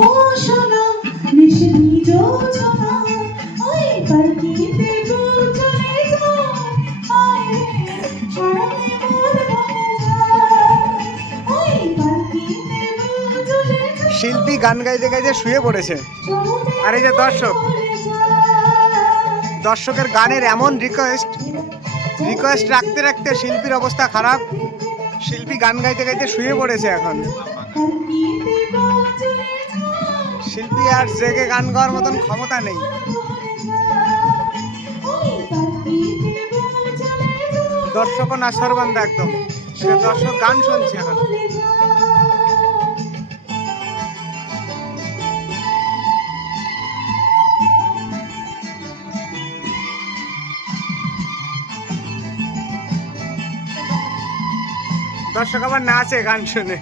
ও সোনা রেশমি যোজনা ওই পালকিতে চলে যায় আয় রে সরমে মন বনে যায় ওই পালকিতে চলে যায় শিল্পী গান গাইতে গাইতে শুয়ে পড়েছে। আর এই যে দর্শক, দর্শকের গানের এমন রিকোয়েস্ট রাখতে রাখতে শিল্পীর অবস্থা খারাপ। শিল্পী গান গাইতে গাইতে শুয়ে পড়েছে এখন। শিল্পী আর জেগে গান গাওয়ার মতন ক্ষমতা নেই। দর্শকও নাছোড়বান্দা একদম। দর্শক গান শুনছে এখন। দর্শক আবার নাচে গান শুনে।